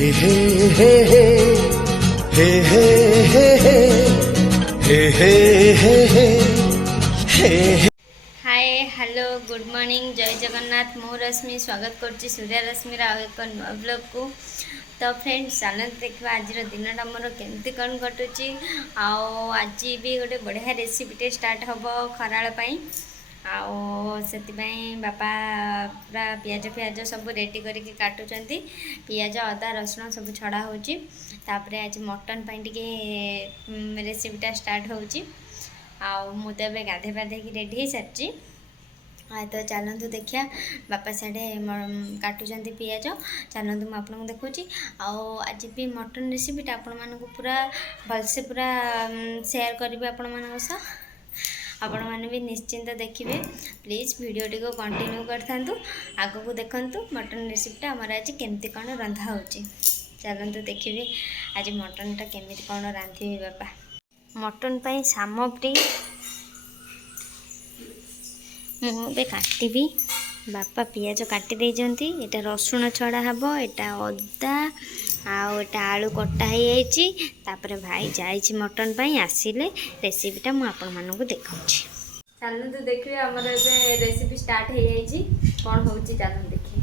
हे हे हे हे हे हे हे हे हे हे हे। Hi hello good morning जय जगन्नाथ मु रश्मि स्वागत करुच्ची सूर्या रश्मिर आउ एक नुआ ब्लॉग को। तो फ्रेंड्स चलते देखा आज दिनटा मोर केमती कौन कटुची आज भी गोटे बढ़िया रेसिपीटे स्टार्ट हम खराल से बापा पूरा पियाज फियाज सब रेडी करके काटुचंती पियाज अदा रसुण सब छड़ा होची तापरे आज मटन टी रेसिपीटा स्टार्ट होची मु तो ए गाधे पाधे की रेडी हो सारी तो चलतु देखिया बापा साढ़े काटुचंती पियाज चलतु मुझे देखुची आज भी मटन रेसिपीटा आपण मानक पूरा भलसे पूरा शेयर करी आपण मान आपण मैंने भी निश्चिंत देखिए प्लीज वीडियो टी को कंटिन्यू करथांतु आगो को देखंतु मटन रेसिपीटा आमर आज केमती कौन रंधा होची चलतु देखिए आज मटनटा केमती कौन रांधि बापा मटन पाई सामग्री मुझे काटबी बापा पियाज काटी देइजंती एटा रसुण छड़ा हबो एटा अदा आटा आलू कटा तापर भाई जाइए मटन पाई आसिले रेसिपीटा मु आपण मानकु देखाउछि चलतु देखिए हमर ए रेसिपी स्टार्ट हो जाइए कौन होउछि चलतु देखिए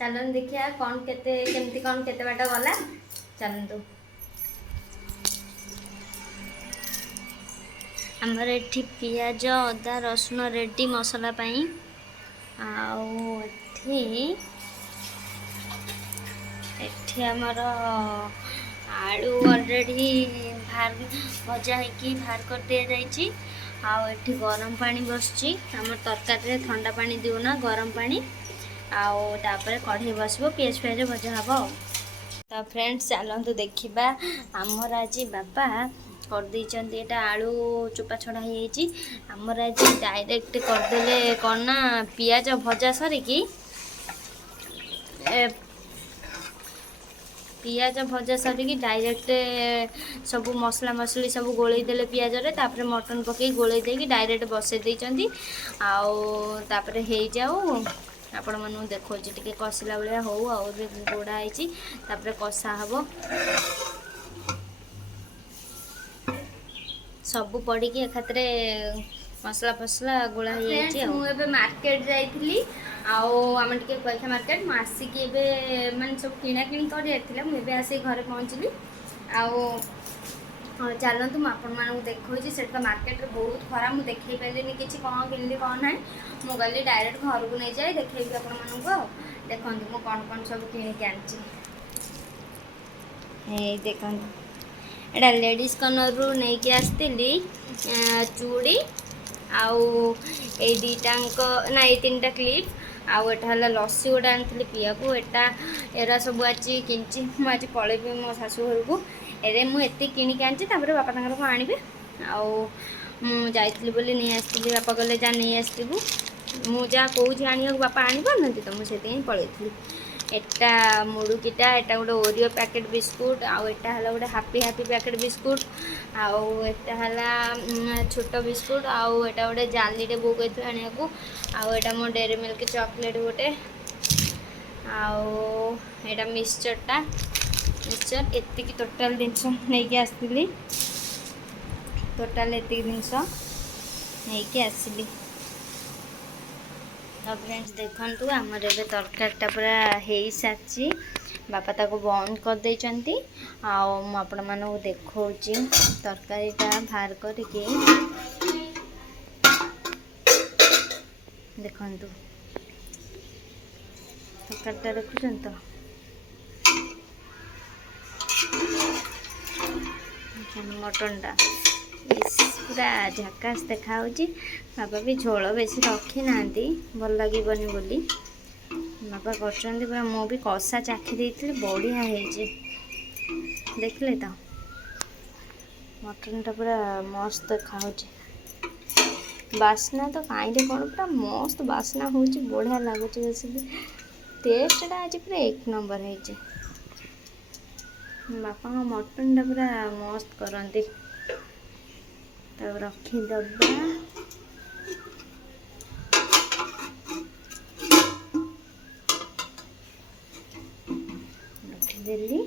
चलन देखिया कौन केमती कौन केते बाट गला चलतु आमर एठी पियाज अदा रसुण रेडी मसला पाई एठी आमर आलू ऑलरेडी भजा होगी बाहर कर दिया जाइए आठी गरम पानी बसची आम तरकारी ठंडा पानी दिउना गरम पानी आउे कढ़ई बसबो पियाज फियाज भजा हम तो फ्रेंड्स चलतु देखा आमर आज बापा कर देटा आलू चोपा छड़ा होमर आज डायरेक्ट करदे कौन ना पियाज भजा सरिकी पियाज भजा सरिकी डायरेक्ट सब मसला मसली सब गोलई देले पियाज रे तापर मटन पकई गोलई देकी डायरेक्ट बसई देइचंती तापर हे जाऊ आपण मानू देखो टिके कषिला भाया हो गोड़ा है कषा हम सब पड़ी एकात्रे मसला फसला गोला हो मार्केट जाइली आम टे कलखा मार्केट मुसिकी माने सब किणा किणी कर मुझे आसिक घरे पहुँचली चलतु मुझे देखी से मार्केट में बहुत खरा मुझे देखे पारे कि कौन किनली कौन ना मुझे गली डायरेक्ट घर को नहीं जाए देखेबी आपण देखो मुझे कौन कौन सब किणिक आनी देखो एटा लेडीज कॉर्नर रू नहीं कि आसती चूड़ी आईटाक ना ये तीन टा क्लिप आटा लस्सी गोटे आनी पिया को एरा सब आज किंची मुझे पलैबी मो शाशु घर को ए मुझे किणिक आनी बापा तक आने जाइली बोली नहीं आसती बापा कहले जा नहीं आसबू मुझे कौन आने बापा आनी पारना तो मुझे पलैली एटा मुड़ुकीटा एटा गोटे ओरियो पैकेट बिस्कुट आटा है गोटे हापी हापी पैकेट बिस्कुट आटा है छोट बिस्कुट आटा गोटे जालीटे बो गई आने को आटा मो डेरी मिल्क चॉकलेट गोटे आटा मिक्सचरटा मिक्सचर एति टोटाल जिनस नहीं आसती टोटाल एति जिनस नहीं आसली तो फ्रेंड्स देखु आमर ए तरकारीटा पूरा हो सारी बापा ताको बंद कर देइचंती आपण मानू देखौची तरकारीटा बाहर करके देखंतु तरकारीटा देखुछन तो मटनटा पूरा झकास देखा बापा भी झोल बेसी रखी ना भल लगे बोली बापा कर पूरा मु भी कषा चाखी देती बढ़िया है देखले तो मटनटा पूरा मस्त देखा बास्ना तो कहीं कौन पूरा मस्त बास्ना हो बढ़िया लगुच बेसिक टेस्टटा आज पूरा एक नंबर है। बापा मटनटा पूरा मस्त करती। रखीदबा रखीदेली।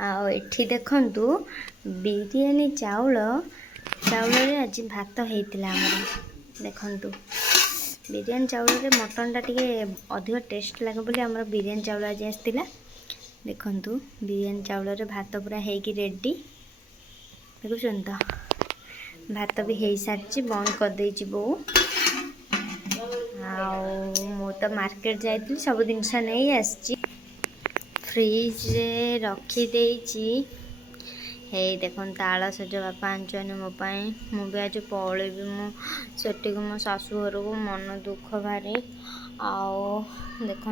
आठी देखु बिरियानी चाउल आज भात होता देखु बिरियानी चाउल मटनटा टे अधिक टेस्ट लगे बोली आम बिरियानी चाउल आज आसाला। देखु बिरियानी चाउल भात पूरा होगी रेडी देखुन तो भात भी हो सारी बंद करदे बो। मु तो मार्केट जाइली सब जिनस नहीं आसी फ्रिज रे रखीदे। हे देख ताल सज बापा आने मोपाई मुझे आज पलैबी मुझे मो शाशु घर को मन दुख भारी। देखु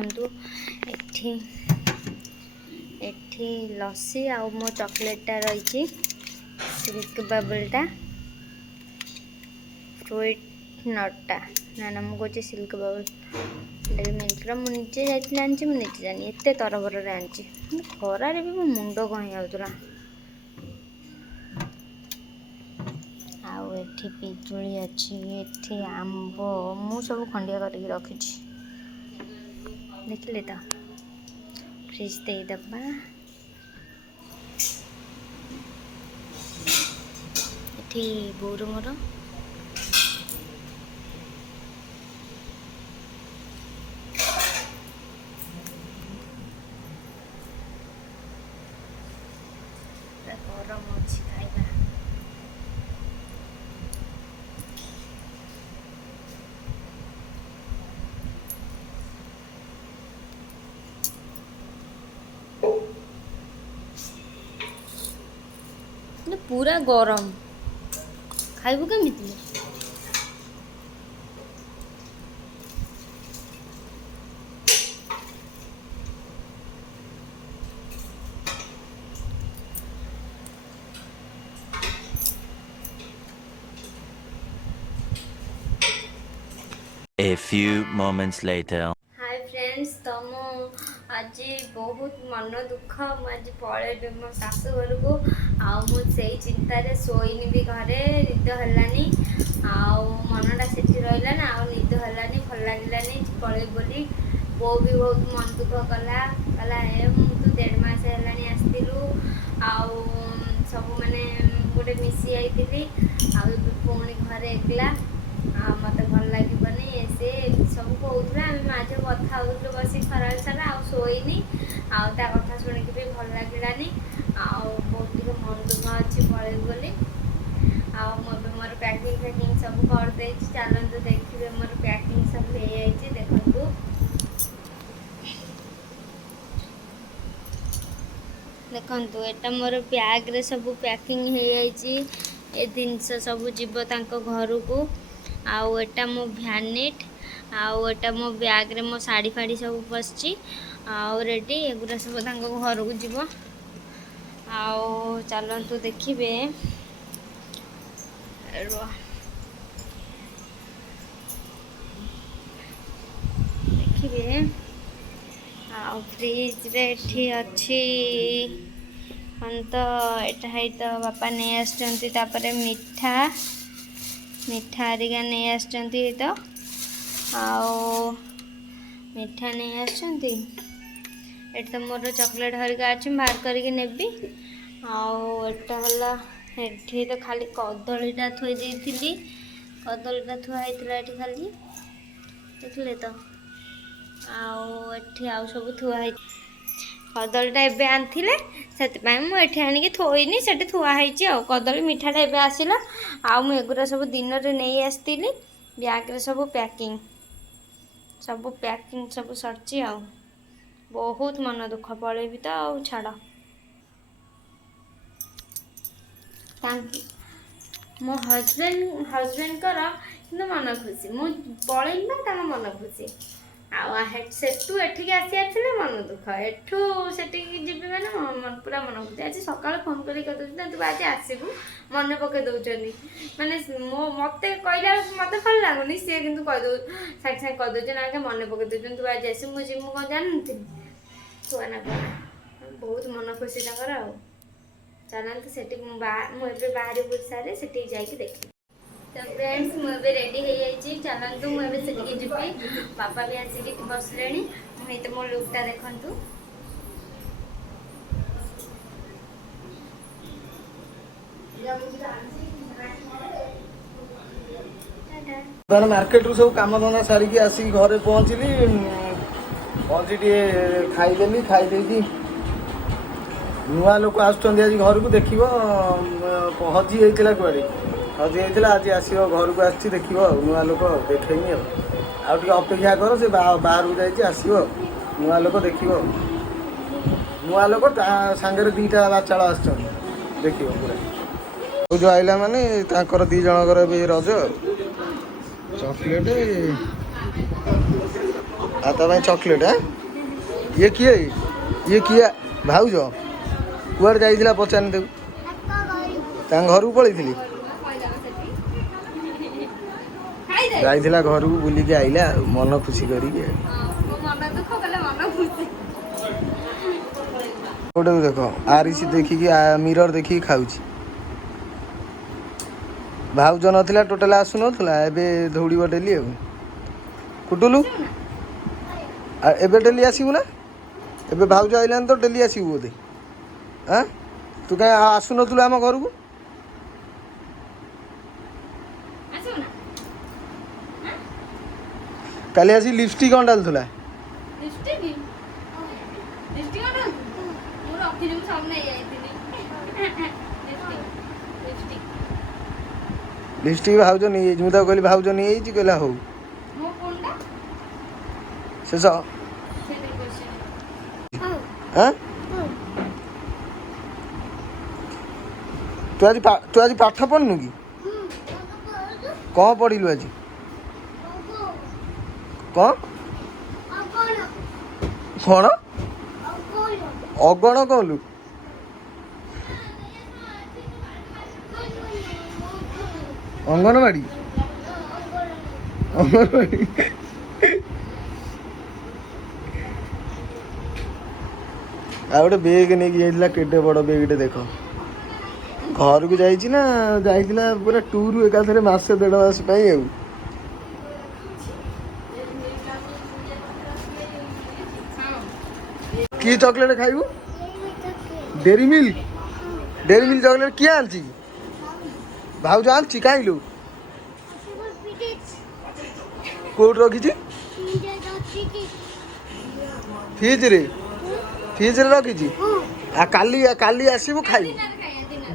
एठी लस्सी आ मो चॉकलेटा रही सिल्क बबलटा फ्रुट नटटा ना मुझे सिल्क बबल मिलता मुझे जाइए आनी मुझे जानी एत तरबर आनी खरारे भी मो मुंड कहीं जाऊला। एठी पिजुली अच्छी एठी आंब मु सब खंडिया करके रखी देखिले तो फ्रिज देदबा। एठी बोर मोर गरम अच्छी खाइबा। पूरा गरम खाइबू केमिति? A few moments later. Hi friends तो आज बहुत मन दुख आज पलैबी मो शाशु घर को आई चिंतार शोनी भी घरे निद है मनटा से रहा ना निद है भल लगे पलैबी बोली बो भी बहुत मन दुख कला कहला हे तू 1.5 मास है आसलु सब मैंने गोटे मिसी आई पुणी घरे एकला मत भल लगे से सब कहूला माझ कथा हो बस खरा सारा शोनी ता कथा शुणिक भी भल लगे बहुत मन दुख अच्छी पलैबी बोली मोर पैकिंग फैकिंग सब करदे। चलते देखिए मोर पैकिंग सब हो देखु देखु एटा मोर बैग रे सब पैकिंग हो जिनस सब जीव घर को आटा मो भ्यानिट आटा मो बैग रे मो साड़ी फाड़ी सब पशि रेडी एगुरा सब घर को जीव। चलतु देखिए देखिए फ्रिज रे एठी अच्छी तो एटा है तो बापा नहीं आसपर मिठा मिठा हरिका नहीं आसचंती तो मिठा नहीं आसचंती एट तो मोर चॉकलेट हरिका अच्छी बाहर करके नेबी आटा हला एठी तो खाली कदलीटा थोई देइथिली कदलीटा थुआ होता खाली देखले तो एठी आउ सब थुआ कदलीटा एबे आनथिले से मुझे आणिक थोइनी से थुआई कदली मिठाटा एबे आसिला एगुरा सब दिन में नहीं आसती बैग रे सब पैकिंग सब सरची बहुत मन दुख पलैबी तो छाड़ मो हजबैंड कर मन खुशी मु पलैबी मन खुशी ଆଉ ସେଠୁ ଏଠିକି ଆସିବାର ଥିଲେ ମନ ଦୁଃଖ, ଏଠୁ ସେଠିକି ଯିବି ମାନେ ପୁରା ମନ ଖୁସି। ଆଜି ସକାଳୁ ଫୋନ୍ କରିକି କହିଦେଉଛି ନା ତୁ ଆଜି ଆସିବୁ, ମନେ ପକେଇ ଦେଉଛନ୍ତି। ମାନେ ମୋତେ କହିଲା ବେଳକୁ ମୋତେ ଭଲ ଲାଗୁନି, ସିଏ କିନ୍ତୁ କହିଦେଉ ସାଙ୍ଗେ ସାଙ୍ଗେ କହିଦେଉଛି ନା ଆଜ୍ଞା ମନେ ପକେଇ ଦେଉଛନ୍ତି ତୁ ଆଜି ଆସିବୁ। ମୁଁ ଯିବି, ମୁଁ କ'ଣ ଜାଣିନଥିଲି? କୁହନା କୁହନା, ବହୁତ ମନ ଖୁସି ତାଙ୍କର। ଆଉ ଚାଲନ୍ତୁ ସେଠି ମୁଁ ଏବେ ବାହାରି ବୁଲି ସାରେ ସେଠିକି ଯାଇକି ଦେଖିବି। ତ ଫ୍ରେଣ୍ଡସ୍ ମୁଁ ଏବେ ରେଡ଼ି ହେଇଯାଇଛି, ଚାଲନ୍ତୁ ମୁଁ ଏବେ ସେଠିକି ଯିବି। ବାପା ବି ଆସିକି ବସିଲେଣି। ମୁଁ ଏଇତ ମୋ ଲୁକ୍ଟା ଦେଖନ୍ତୁ। ମାର୍କେଟରୁ ସବୁ କାମ ଧନ୍ଦା ସାରିକି ଆସିକି ଘରେ ପହଞ୍ଚିଲି। ପହଞ୍ଚି ଟିକେ ଖାଇଦେଲି, ଖାଇଦେଇକି ନୂଆ ଲୋକ ଆସୁଛନ୍ତି ଆଜି ଘରକୁ, ଦେଖିବ ହଜି ଯାଇଥିଲା କୁଆଡ଼େ, ହଜି ଯାଇଥିଲା ଆଜି ଆସିବ ଘରକୁ, ଆସିଛି ଦେଖିବ ଆଉ ନୂଆ ଲୋକ ଆଉ ଦେଖେଇନି ଆଉ ଟିକେ ଅପେକ୍ଷା କର, ସେ ବାହାରକୁ ଯାଇଛି ଆସିବ ନୂଆ ଲୋକ ଦେଖିବ। ନୂଆ ଲୋକ ତା ସାଙ୍ଗରେ ଦୁଇଟା ବାଚାଳ ଆସିଛନ୍ତି, ଦେଖିବ ପୁରା। ଯେଉଁ ଆଇଲା ମାନେ ତାଙ୍କର ଦୁଇ ଜଣଙ୍କର ଏବେ ରଜ ଚକଲେଟ୍, ଆଉ ତା ପାଇଁ ଚକଲେଟ୍। ଇଏ କିଏ? ଇଏ କିଏ? ଭାଉଜ କୁଆଡ଼େ ଯାଇଥିଲା ପଚାରିନି ତାକୁ, ତାଙ୍କ ଘରକୁ ପଳେଇଥିଲି, ଯାଇଥିଲା ଘରକୁ ବୁଲିକି ଆଇଲା ଆଉ ମନ ଖୁସି କରିକି। ଗୋଟେ ଦେଖ ଆରିସି ଦେଖିକି ମିରର ଦେଖିକି ଖାଉଛି। ଭାଉଜ ନଥିଲା ଟୋଟାଲ ଆସୁନଥିଲା, ଏବେ ଦୌଡ଼ିବ ଡେଲି ଆଉ। କୁଟୁଲୁ ଏବେ ଡେଲି ଆସିବୁ ନା? ଏବେ ଭାଉଜ ଆଇଲାନି ତ ଡେଲି ଆସିବୁ ବୋଧେ? ତୁ କାହିଁ ଆସୁନଥିଲୁ ଆମ ଘରକୁ? କାଲି ଆସି ଲିପଷ୍ଟିକ୍ ଅଣ୍ଡାଲୁଥିଲା। ଲିପଷ୍ଟିକ୍ ଭାଉଜ ନେଇଯାଇଛି, ମୁଁ ତାକୁ କହିଲି ଭାଉଜ ନେଇଯାଇଛି, କହିଲା ହଉ। ଶେଷ ତୁ ଆଜି ପାଠ ପଢ଼ିନୁ କି? କ'ଣ ପଢ଼ିଲୁ ଆଜି? କ'ଣ କ'ଣ ଅଗଣ କଲୁ? ଅଙ୍ଗନବାଡ଼ି ଅଙ୍ଗନବାଡ଼ି ଆଉ ଗୋଟେ ବେଗ୍ ନେଇକି ଯାଇଥିଲା, କେତେ ବଡ଼ ବେଗ୍ଟେ ଦେଖ। ଘରକୁ ଯାଇଛି ନା ଯାଇଥିଲା ପୁରା ଟୁର୍ ଏକାଥରେ ମାସେ 1.5 ମାସ ପାଇଁ ଆଉ। କି ଚକଲେଟ୍ ଖାଇବୁ? ଡେରି ମିଲ୍କ? ଡେରି ମିଲ୍କ ଚକଲେଟ୍ କିଏ ଆଣିଛି? ଭାଉଜ ଆଣିଛି? କାହିଁଲୁ? କୋଉଠି ରଖିଛି? ଫ୍ରିଜରେ? ଫ୍ରିଜରେ ରଖିଛି? ଆଉ କାଲି ଆସିବୁ ଖାଇବୁ,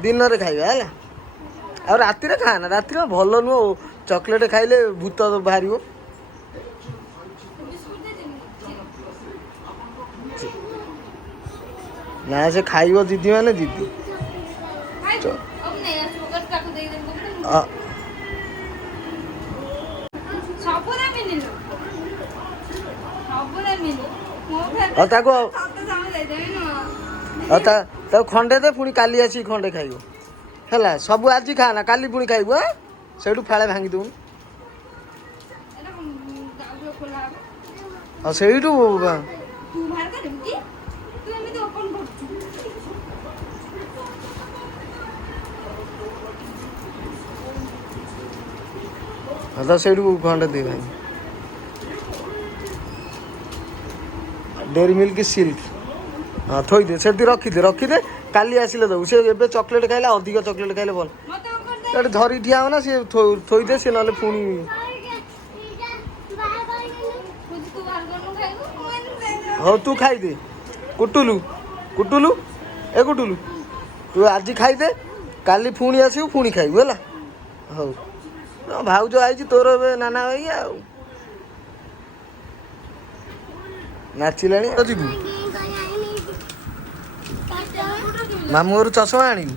ଦିନରେ ଖାଇବା ହେଲା। ଆଉ ରାତିରେ ଖାଆନା, ରାତିରେ ଭଲ ନୁହଁ, ଚକଲେଟ୍ ଖାଇଲେ ଭୂତ ବାହାରିବ। ନା ସେ ଖାଇବ ଦିଦି ମାନେ ଦିଦି। ତାକୁ ଖଣ୍ଡେ ଦେ, ପୁଣି କାଲି ଆସିକି ଖଣ୍ଡେ ଖାଇବ ହେଲା। ସବୁ ଆଜି ଖାଆନା, କାଲି ପୁଣି ଖାଇବୁ। ସେଇଠୁ ଫାଳେ ଭାଙ୍ଗି ଦେଉନୁ। ଆଉ ସେଇଠୁ ତ ସେଇଠୁ ଖଣ୍ଡେ ଦେ ଭାଇ। ଡେରି ମିଲ୍କ ସିଲ୍କ, ହଁ ଥୋଇଦେ ସେଠି, ରଖିଦେ କାଲି ଆସିଲେ ଦେବୁ। ସେ ଏବେ ଚକଲେଟ୍ ଖାଇଲେ, ଅଧିକ ଚକଲେଟ୍ ଖାଇଲେ ଭଲ। ଏଠି ଧରି ଠିଆ ହବ ନା, ସିଏ ଥୋଇଦେ, ସିଏ ନହେଲେ ପୁଣି। ହଉ ତୁ ଖାଇଦେ। କୁଟୁଲୁ ଏ କୁଟୁଲୁ, ତୁ ଆଜି ଖାଇଦେ, କାଲି ପୁଣି ଆସିବୁ, ପୁଣି ଖାଇବୁ ହେଲା। ହଉ ଭାଉଜ ଆଇଛି ତୋର ଏବେ ନାନା ଭାଇ ଆଉ ନାଚିଲାଣି। ଯିବୁ ମାମୁଁ ଘରୁ ଚଷମା ଆଣିବୁ?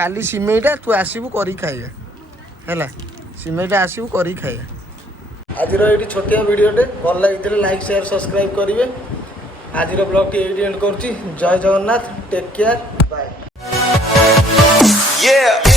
କାଲି ସିମେଇଟା ତୁ ଆସିବୁ କରିକି ଖାଇବା ହେଲା। ସିମେଇଟା ଆସିବୁ କରିକି ଖାଇବା। ଆଜିର ଏଇଠି ଛୋଟିଆ ଭିଡ଼ିଓଟେ ଭଲ ଲାଗିଥିଲେ ଲାଇକ୍ ସେୟାର ସବସ୍କ୍ରାଇବ୍ କରିବେ। ଆଜିର ବ୍ଲଗ୍ଟି ଏଇଠି ଏଣ୍ଡ କରୁଛି। ଜୟ Jagannath, take care, bye. Yeah.